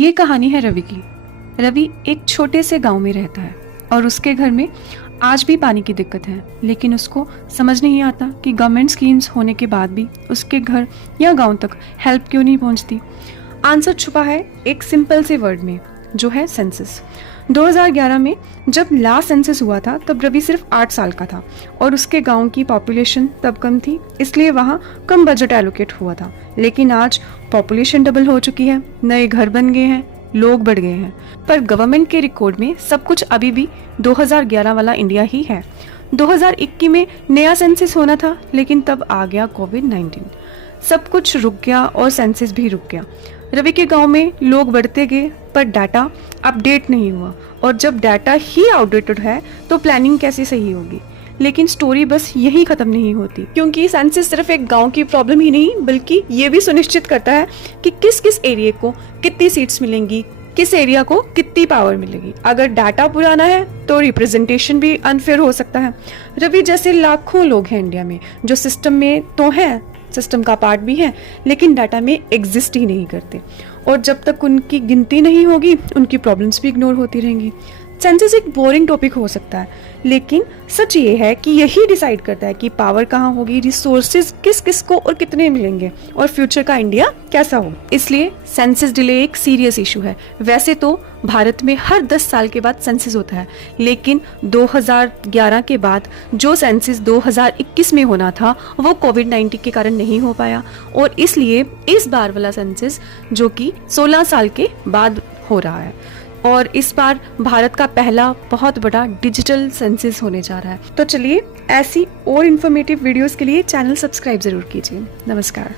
ये कहानी है रवि की। रवि एक छोटे से गांव में रहता है और उसके घर में आज भी पानी की दिक्कत है, लेकिन उसको समझ नहीं आता कि गवर्नमेंट स्कीम्स होने के बाद भी उसके घर या गांव तक हेल्प क्यों नहीं पहुंचती। आंसर छुपा है एक सिंपल से वर्ड में, जो है सेंसस। 2011 में जब लास्ट सेंसस हुआ था तब रवि सिर्फ 8 साल का था और उसके गांव की पॉपुलेशन तब कम थी, इसलिए वहां कम बजट एलोकेट हुआ था। लेकिन आज पॉपुलेशन डबल हो चुकी है, नए घर बन गए हैं, लोग बढ़ गए हैं, पर गवर्नमेंट के रिकॉर्ड में सब कुछ अभी भी 2011 वाला इंडिया ही है। 2021 में नया सेंसस होना था, लेकिन तब आ गया कोविड-19। सब कुछ रुक गया और सेंसस भी रुक गया। रवि के गांव में लोग बढ़ते गए पर डाटा अपडेट नहीं हुआ, और जब डाटा ही आउटडेटेड है तो प्लानिंग कैसे सही होगी। लेकिन स्टोरी बस यही खत्म नहीं होती, क्योंकि सेंसस सिर्फ एक गांव की प्रॉब्लम ही नहीं बल्कि ये भी सुनिश्चित करता है कि किस किस एरिया को कितनी सीट्स मिलेंगी, किस एरिया को कितनी पावर मिलेगी। अगर डाटा पुराना है तो रिप्रेजेंटेशन भी अनफेयर हो सकता है। रवि जैसे लाखों लोग हैं इंडिया में जो सिस्टम में तो हैं, सिस्टम का पार्ट भी है, लेकिन डाटा में एग्जिस्ट ही नहीं करते, और जब तक उनकी गिनती नहीं होगी उनकी प्रॉब्लम्स भी इग्नोर होती रहेंगी। सेंसस एक बोरिंग टॉपिक हो सकता है, लेकिन सच ये है कि यही डिसाइड करता है कि पावर कहाँ होगी, रिसोर्सेज किस किस को और कितने मिलेंगे, और फ्यूचर का इंडिया कैसा हो। इसलिए सेंसस डिले एक सीरियस इशू है। वैसे तो भारत में हर 10 साल के बाद सेंसस होता है, लेकिन 2011 के बाद जो सेंसस 2021 में होना था वो कोविड-19 के कारण नहीं हो पाया, और इसलिए इस बार वाला सेंसस जो कि 16 साल के बाद हो रहा है, और इस बार भारत का पहला बहुत बड़ा डिजिटल सेंसस होने जा रहा है। तो चलिए ऐसी और इन्फॉर्मेटिव वीडियोस के लिए चैनल सब्सक्राइब जरूर कीजिए। नमस्कार।